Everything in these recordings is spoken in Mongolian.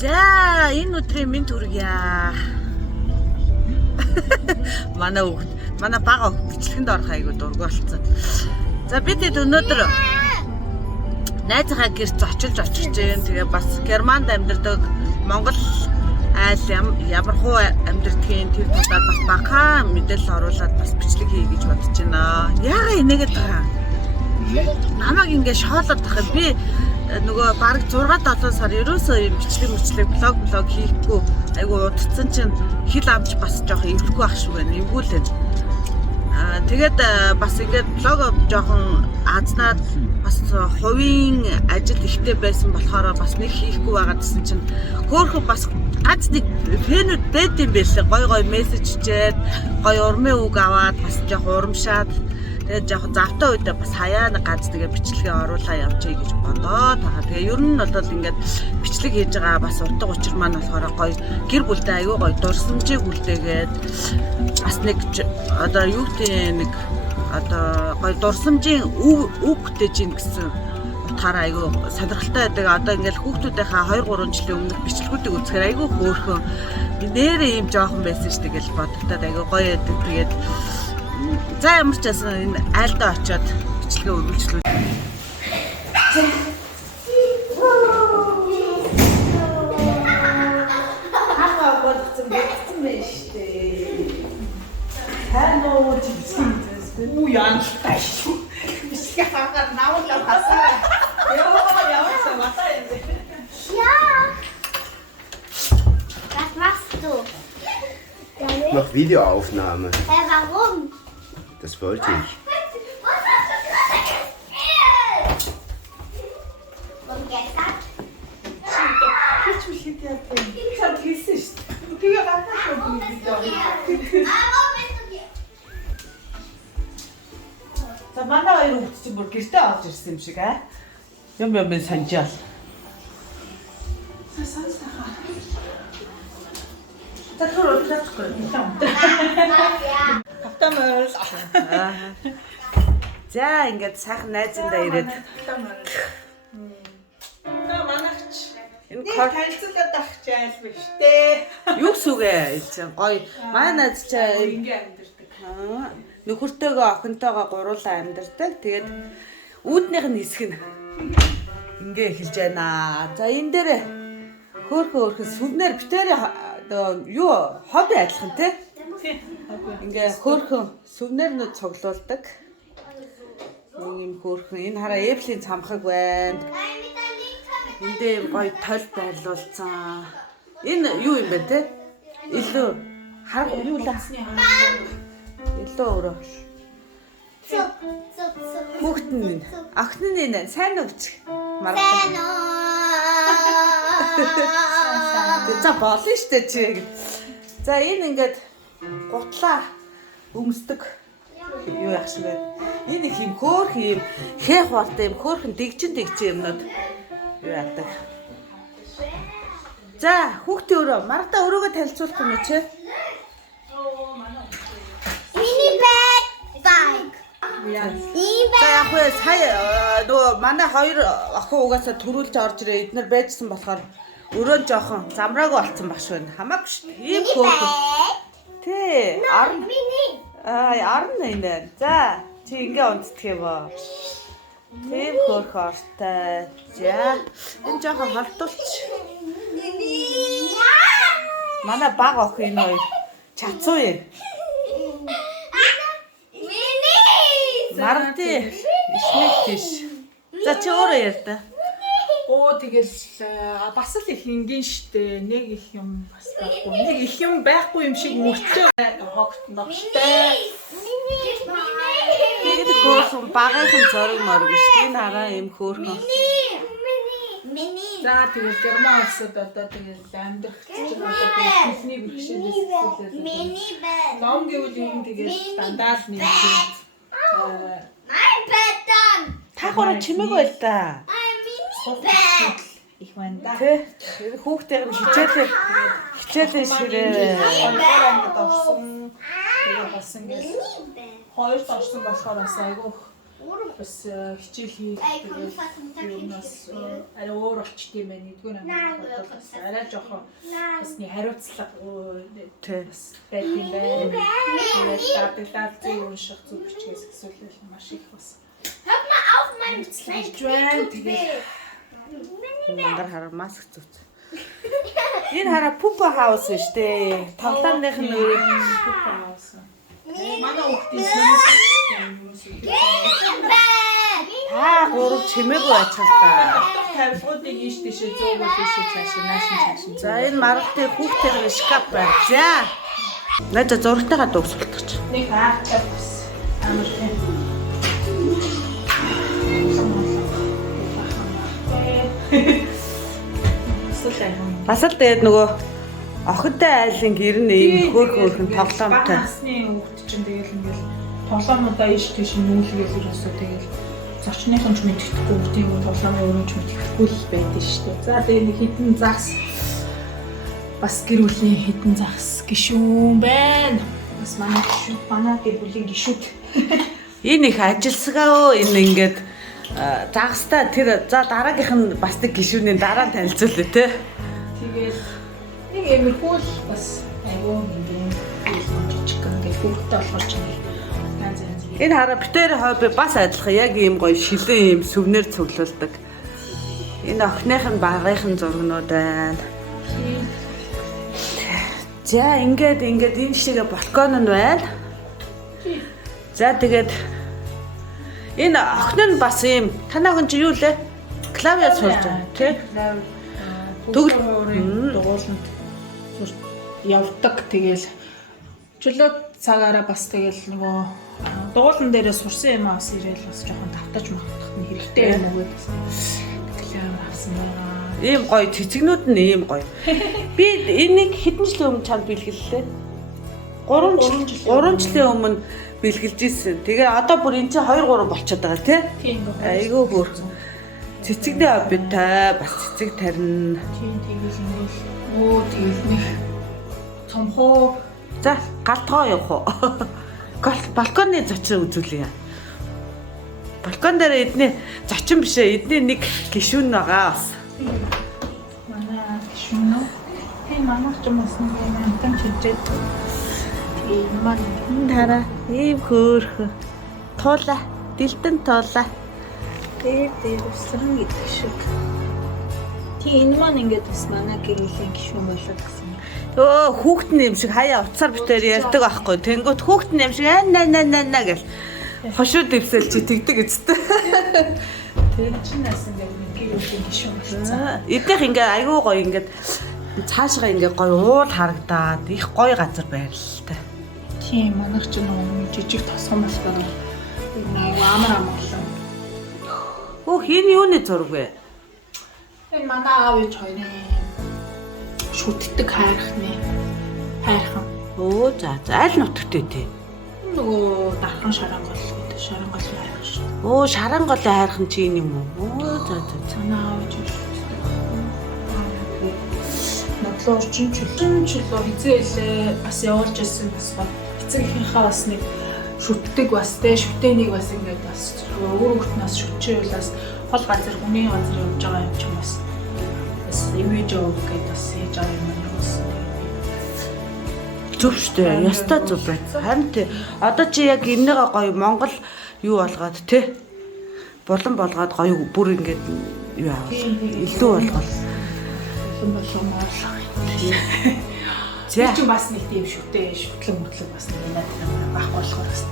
За энэ өдрийн минь төргийа. Манай бага бичлэгэнд орох айгуу дургүй болцсон. За бид өнөөдөр найзынхаа гэрт очиж जैन. Тэгээ бас Германд амьдардаг Монгол айл ямар хуу амьдардгийг тэр талаар бас бахан мэдээлэл оруулаад бас бичлэг хий гэж бодож байна. Яагаад инээгээд байгаа? Намайг ингэ шоолоод тахад би нөгөө бараг 6-7 сар ерөөсөө юм бичлэг блог хийхгүй айгу удацсан чинь хил амж бас жоох эвлэхгүй ах шиг байна. Эвгүүлэн. Тэгээд бас ингээд блог жоохон азнаад бас хувийн ажил ихтэй байсан болохоор бас нэг хийхгүй байгаа гэсэн чинь хөөхөн бас ганц нэг фэнүүд бэд юм байлээ. Гой мессеж хийгээд гой урмын үг аваад бас жоох урамшаад тэгээд жоохон завтай үедээ бас хаяа нэг ганц тэгээ бичлэгээ оруулаа явчихъя гэж бодоод байгаа. Тэгээ ер нь бол ингээд бичлэг хийж байгаа бас утга учир маань болохоор гоё гэр бүлтэй аюу гоё дурсамжийг үлдээгээд бас нэг одоо юу гэдэг нэг одоо гоё дурсамжийн үг бүтээж ийн гэсэн утгаараа аюу сонирхолтой байдаг. Одоо ингээд хүүхдүүдийнхаа 2-3 жилийн өмнөх бичлэгүүдийг үзэхээр аюу хөөрхөн нэрээ юм жоохон байсан шүү дээ гэж бодогдоод аюу гоё байдаг. Тэгээд за ямар ч байсан энэ айлдаа очиод бичлэгээ үргэлжлүүлээ. Хаа болцсон байна шүү дээ. Ханаа чи бичлэг үү яантай шүү. Бичлэг хаагаар наавлаа хасаа. Яваа мата юм. Ja. Was machst du? Noch Videoaufnahme. Warum? Das wollte ich. Und gestern? За манай хоёр хүүхд чинь бүр гэртээ орж ирсэн юм шиг аа. Юм санджаал. За ингээд сайхан найзандаа ирээд манайч энэ танилцуулаад авчаал биш дээ. юу сүгэ хэлсэн гоё манай найз чаа Ингээ амьдэрдэг. нөхөртөөгөө охинтойгоо гуруулаа амьдардаг. Тэгээд үүднийх нь хэсэг нь ингээ эхэлж байна. За энэ дээр хөөхөн сүвнэр битээр юу хобби адилхан те. Ингээ хөөхөн сүвнэрнүүд цуглуулдаг. Ийм хөөхөн энэ хараа Эплийн цамхаг байна. Эндээ гоё толь байрлуулсан. Энэ юу юм бэ те? Илүү харах юу лээ. Илүү өөрөө. Хүүхэд нь охин нь энэ сайн өвч. Сайн уу? За болно штэ чи. За энэ ингээд гутлаа өмсдөг юу яах шиг байна. Энэ их юм хөөх юм хээх бартай юм хөөхөн дэгжин юмнууд юу яадаг. За хүүхдээ өөрөө маргадаа өөрийгөө танилцуулах юм чи. Mini bag bike. За яг хөө сая нөгөө манай хоёр охин угаасаа төрүүлж орж ирээ. Эднэр байжсан болохоор өрөө жоохон замраагүй болцсон багш байна. Хамаагүй шүү дээ. Ийм хөөхөн. Тий. Арна энэ. За чи ингээ унтдаг юм аа. Тийм хөөх ортой. За энэ жоохон холдуулч. Манай баг охин энэ хоёр чацуу юм. Марти ишмэг тийш. За чи өөрөө яар та. Оо тэгэл бас л их энгийн штэ. Нэг их юм бас байхгүй. Нэг их юм байхгүй юм шиг мөрчөө хогт новштай. Энэ хөөхөн багийнхан зориг морг шүү. Энэ хараа юм хөөхөн. За тэгэл Герман улсад одоо тэгэл амьдрах чинь одоо тэгэл хэлний бэрхшээлээс хэлээд. Ном гэвэл юм тэгэл дандаа л нэг. Mein Bett dann. Та гурав чимээг байл та. Ein Mini bag. Их байна да. Тэ. Хүүхдээ хичээлээ ширээ. Онлайнд орсон. Тэгээ бас ингээд хоёрт орсон болохоор бас айгүй бас хичээл хийх юунаас арай өөр болчт юм байна. Нэгдүгээр ангид бас арай жоохон басны хариуцлага бас байт юм байна. Тэгээд дадлаар зөв унших зүг бичгээс эсвэл маш их бас. Hör mal auf, mein Тэгээд Мангар хараа маск зүц. Энэ хараа Пупа хаус шүү дээ. Тоглоомных нь өөр хаасан. Манай хүүхдийн та гурав чимээгүй ачаал та. тавилгуудыг ийш тийшээ зөөгөө тийшээ цаашаа наашин. За энэ маргалтын хүүхдийн шкаф байна. За. Надад зургатайгаа дуусгалтгач. Нэг хаач амар тийм. Бас л тэгээд нөгөө охинтой айлын гэр нь ийм хөөрхөн тоглоомтой. Насны хүүхд чинь тэгэл ингээл тоглоомудаа ийш тийш нүүлгээл ерөөсөө тэгэл зочныхон ч мэддэхгүй тийм тоглоомын өрөөж мэддэхгүй л байдаг шүү дээ. За тэгээ нэг хитэн загс бас гэр бүлийн хитэн загс гişүүн байна. Бас манай гэр бүлийн гişүүд. Энэ их ажилсгаа энэ ингээд загстай тэр за дараагийнх нь бас нэг гişүүний дараа нь танилцуулъя те. Тэгээд нэг эмэрхүү л бас айгүй юм жижиг ингээд хүүхдтэй болохоор ч юм. Энэ хараа битээр хобби бас адилхан яг ийм гоё шилэн ийм сүвнэр цуглуулдаг. Энэ охиных нь багынхын зургнууд байна. За ингээд энэ шигээ балкон нь байна. За тэгээд энэ охин нь бас ийм танаа хүн чи юу лээ? Клавиа суулж байна тий? Дугууланд явдаг тэгэл чөлөө цагаараа бас тэгэл нөгөө дугуулан дээрээ сурсан юм аас ирээл бас жоохон тавтаж магтах нь хэрэгтэй юм уу гэдэг. Тэгэл авсан байгаа. Ийм гоё цэцэгнүүд нь ийм гоё. Би энийг хэдэн жилийн өмнө чанд бэлгэллээ? 3 жилийн өмнө бэлгэлж ирсэн. Тэгээ одоо бүр энэ чинь 2 3 болчиход байгаа тий? Тийм байна. Айгүй хөөрхөн. Цэцэгний хоббитай бас цэцэг тарина. Тийм тэгэл ингээл өө тэгэл нэг цомхоо. За галтгоо явах уу? Балконы зочин үзүүлье. Балкон дээр эдний зочин биш ээ. Эдний нэг гişүүн байгаа бас. Манай гişүүн нөө. Тийм манайх ч юм уу нэг амтан чижээд. Тийм маань Тараа ийм хөөрхөн. Туула, дэлдэн туула. дээр усран гэдэг шиг. Тийм энэ маань ингээд бас манай гэр бүлийн гişүүн болоод гэсэн. Өө хүүхдэн юм шиг хаяа уцаар битээр ярьдаг байхгүй. Тэнгүүт хүүхдэн юм шиг наа гэл. Хошууд ивсэл чи тэгдэг эцтэй. Тэгээд чинь нас ингээд гэр бүлийн гişүүн болсон. Эднийх ингээ айгүй гоё ингээд цаашгаа ингээ гоё уул харагдаад их гоё газар байрлалтай. Тийм манайх ч нэг жижиг тосгон болохоор айгүй амар болоо. Өөх энэ юуны зураг вэ? Энэ манай аав ээж хоёрын шүтдэг хайрхан. Оо за аль нутагтэй тий? Нөгөө дархан шарангол гэдэг шарангол хайрхан шүү. Оо шаранголын хайрхан чи энэ юм уу? Оо за. Манай аав ээж надлаа орчин чөлөө хизээлээ бас явуулж ирсэн бас эцэг ихийнхаа бас нэг шүтдэг бас тэ шүтэнийг бас ингээд бас өөр өөртнөөс шүтчихүүлээс хол газар хүний газар явж байгаа юм ч юм бас имиж өг гэдэг бас хийж байгаа юм байна. Зөв штэ. Яста зөв бай. Харин тий. Одоо чи яг энэгээ гоё Монгол юу болгоод тий. Булан болгоод гоё бүр ингээд юу аа. Илүү болгол. Боломоор. За чи бас нэг тийм шүтлэг бас нэг надад байхгүй болохоор бас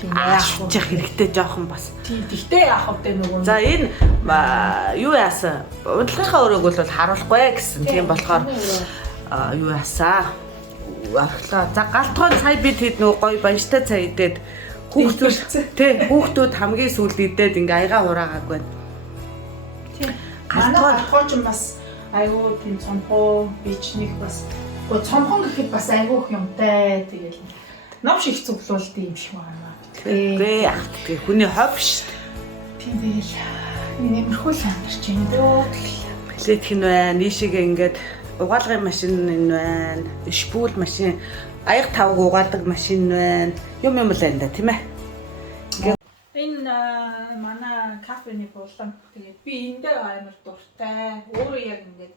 тийм яах хэрэгтэй жоохон бас. Тийм тэгтээ яах вэ нөгөө. За энэ юу яасан? Унтлагынхаа өрөөг бол харуулахгүй гэсэн. Тийм болохоор юу яасаа? Архлаа. За галтгой сая бид хэд нөгөө гоё баяжтай цай идээд хүүхдүүд хамгийн сүүлд идээд ингээ аяга хураагааг байна. Тийм. Галтгой ч бас айгуу тийм цомхоо бичних бас цомхон гэхэд бас айгуух юмтай тэгэл ном шиг цуглуулт юм шиг байна. Гэ ах тэгээ хүний хоб шүү дээ. Тийм тэгэл нэмэрхүү л амьдарч юм дөө. Плетх нь байна. Нийшээгээ ингээд угаалгын машин энэ байна. Шпүүл машин, аяг тавг угаалдаг машин байна. Юм л байна да тийм ээ. Энэ манай кафений буулан тэгээд би эндээ амар дуртай. Өөрөө яг ингээд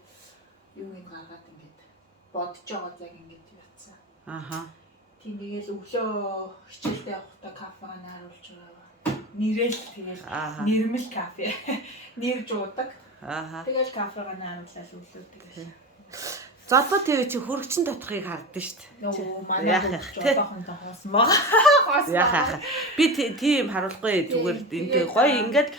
юу юм гаргаад ингээд бодож байгаа яг ингээд ятсан. Аха. Тэгээд өглөө хичээлдээ явахдаа кафега нааруулж байгаа. Нэрэл тэгээд нэрмэл кафе. Нэр жуудаг. Аха. Тэгээд кафега нааруулаад өглөө тэгээд. Золбоо TV чи хөргөчн татхыг хардсан шүү дээ. Нөө манай жоохондоо хоосон байгаа. Яхаа. Би тийм харуулахгүй зүгээр энэ гоё ингээд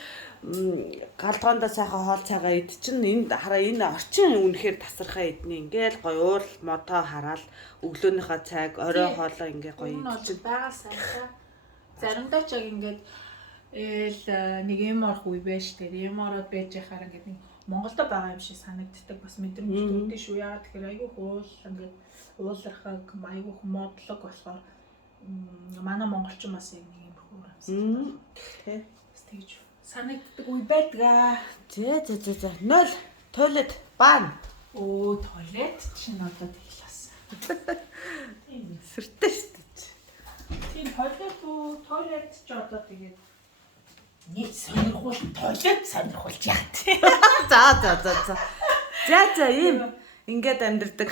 галгоондоо сайхан хоол цайгаа ид чинь энд хараа энэ орчин үнэхээр тасархаа идний ингээл гоё уул модоо хараал өглөөнийхөө цайг орой хоолоо ингээ гоё ид чинь байгаа сайхан. Заримдаа ч яг ингээд нэг юм орох үе байж тээ. Юм ороод байж яхаар ингээд нэг Монголд байгаа юм шиг санагддаг бас мэдрэмж төрдөө шүү. Яа тэгэхээр айгүй хуул ингээд уулархаг айгүй модлог болохоор манай монголчин бас яг нэг юм хөө. Тэ. Тэгж санагддаг үе байдгаа. Зэ. 0 тойлет баан. Оо тойлет чинь одоо тэглээс. Тийм Сэртэй шүү дээ. Тийм тойлет ч одоо тэгээд нэг сонирхол тойлет сонирхолж яа тий. За ийм ингээд амьдэрдэг.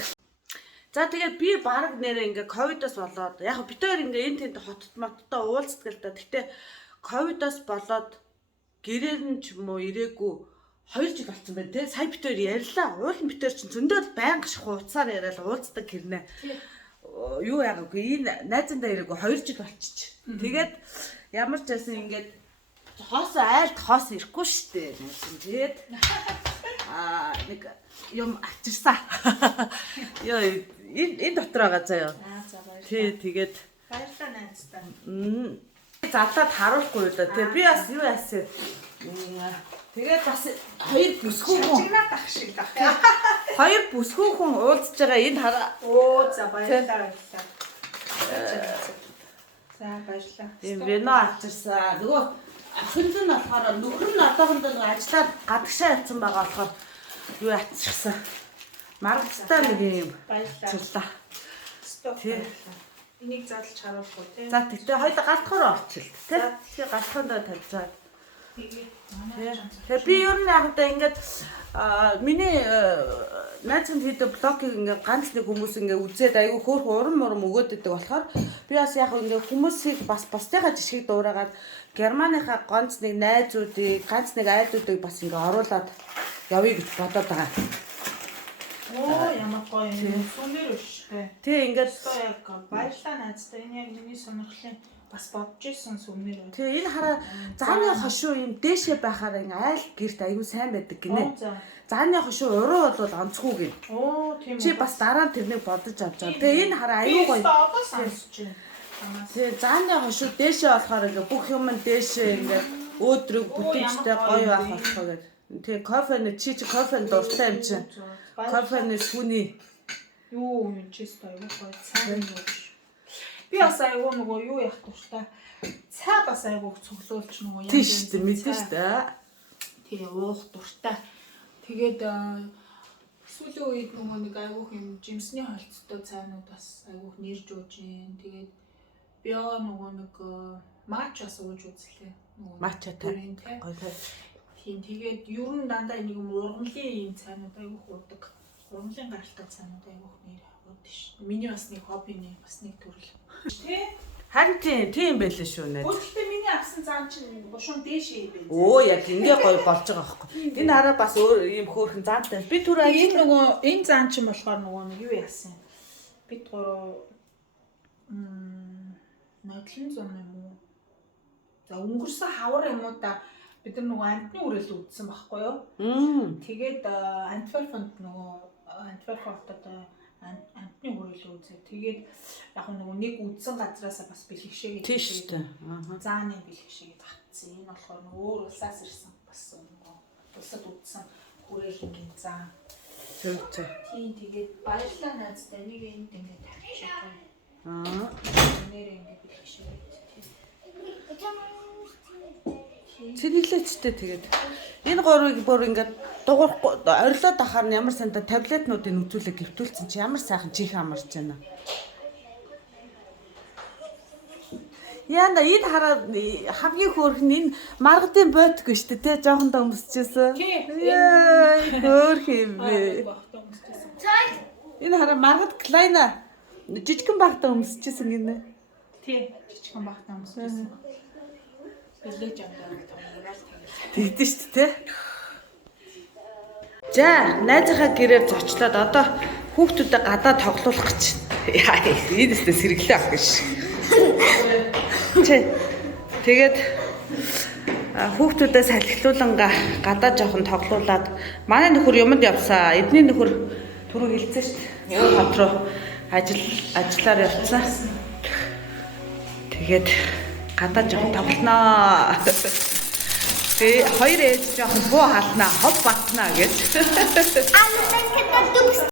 За тэгээд би баг нэрээ ингээ ковидос болоод яг бид хоёр ингээ энэ тэнд хотод моттой уулздаг л да. Гэтэ ковидос болоод гэрээр нь ч юм уу ирээгүй 2 жил болсон байна те. Сая бид хоёр ярьлаа. Уулын бид хоёр чинь зөндөө байнга хууцаар яриад уулздаг гэрнэ. Юу яагаагүй энэ найзандаа ирээгүй 2 жил болчих. Тэгээд ямар ч байсан ингээд хоос айлт хоос ирэхгүй штэ. Тэгээд нэг юм ачирсаа. Ёо энэ дотор байгаа заяа. За баярлалаа. Тий тэгээд Баярлалаа найзтай. Задлаад харуулахгүй л да. Тэг би бас юу яасан. Тэгээд бас хоёр бүсгүүхэн Чигнаа тах шиг тах. хоёр бүсгүүхэн уулзж байгаа энэ хараа. Оо за баярлалаа. За баярлалаа. Тийм вино ачирсаа. Нөгөө ахын нь болохоор нөхөр нь одоохондоо ажиллаад гадагшаа явсан байгаа болохоор юу ачирсан. Маргацтай нэг юм Баярлалаа. Стоп. Энийг задлж харуулахгүй тийм. За тэгтээ хоёул галтхоор орчилт тий. Тэгээ галтхоондоо тавьчаад. Тэгээ би ер нь яг одоо ингээд миний найзын видео блогыг ингээд ганц нэг хүмүүс ингээд үзээд аягүй хөөрхөн урам өгөөд идэг болохоор би бас яг ингээд хүмүүсийг бас бусдынхаа жишгийг дуурайгаад Германыхаа ганц нэг найзуудыг ганц нэг айлуудыг бас ингээд оруулаад явъя гэж бодоод байгаа. Оо ямар гоё юм. Сүнээр өштэй. Тий ингээд яг баярлалаа найзтай. Энэ яг миний сонирхлын бас бодож исэн сүнээр. тий энэ хараа зааны хошуу юм дээшээ байхаар ингээ айл гэрт аягүй сайн байдаг гинэ. Зааны хошуу уруу бол онцгүй гин. Оо тийм үү. Чи бас дараа нь тэрнийг бодож авч байгаа. Тэгээ энэ хараа аягүй гоё. Одоо сонсож байна. Тэгээ зааны хошуу дээшээ болохоор ингээ бүх юм нь дээшээ ингээ өөдрөг бүтэнчтэй гоё байх болохоо гэдэг. Тэгээ кофены чи кофенд дуртай юм чинь. Кофены сүний юу юм чи стой аягүй гоё сайн юм. Би бас аягүй нөгөө юу яах дуртай. Цай бас аягүй цуглуулж нөгөө тийм шүү дээ мэдэн шүү дээ. Тэгээ уух дуртай. Тэгээд сүүлийн үед нөгөө нэг аягүй юм жимсний холцтой цайнууд бас аягүй нэрж ууж юм. Тэгээд би нөгөө нэг матчас ууж үзлээ. Нөгөө Матчатай гоё тийм тэгээд ер нь дандаа нэг юм ургамлын юм цайнууд аягүй уудаг. Ургамлын гаралтай цайнууд аягүй нэр уудаг шүү. Миний бас нэг хоббиний бас нэг төрөл. Тэ? Харин тийм байлээ шүү нэ. Гэхдээ миний авсан зам чинь бушуун дээшээ байв. Оо яг ингээ гоё болж байгаа байхгүй. Энэ хараа бас өөр юм хөөрхөн заантай. Би түр энэ нөгөө энэ зам чинь болохоор нөгөө нэг юу яасан. Бид гурав нодлон зам юм уу? За өнгөрсөн хавар юм уу да бид нар нөгөө амтны үрэл үдсэн байхгүй юу? Тэгээд Антверпенд нөгөө Антверпенд одоо амтны үрэл үзээ. Тэгээд яг нөгөө нэг үдсэн газраас бас бэлгшээгээд тийм шүү дээ. Зааны бэлгшээгээд татсан. Энэ болохоор нөгөө өөр улсаас ирсэн бас нөгөө улсад үдсэн хүрээлэнгийн зан. Тийм. Тэгээд баярлалаа найзтай. Энийг энд ингээд тавьчихсан. Нэр ингээд бэлгшээгээд. Цэнгэлээчтэй тэгээд энэ гурвыг бүр ингээд дуурахгүй орилоод ахаар нь ямар санта таблетнуудыг үзүүлээ гэвтүүлсэн чи ямар сайхан чих амарч байна. Яна энэ хараа хамгийн хөөрхөн энэ маргадын бодгүй шүү дээ. Тэ жоохон дөмсчихсэн. Хөөрх юм бэ. Энэ хараа маргад Клайна жижигхэн багтаа өмсчихсэн гинэ. Тий, жижигхэн багтаа өмсчихсэн. Бэлээж амдаа Тэгдэж шүү дээ. За, найзынхаа гэрээр зочлоод одоо хүүхдүүдэд гадаа тоглуулах гэж. Яа, энэ өстө сэргэлээ авах гэж. Тэгээд хүүхдүүдээ салхилуулан гадаа жоохон тоглуулад манай нөхөр юмд явсаа. Эдний нөхөр түрүү хэлсэн шүү дээ. Өөр хот руу ажиллаар явцсан. Тэгээд гадаа жоохон тоглоноо. Тэгээ хоёр ээж жоохон буу халнаа, хов батнаа гэж.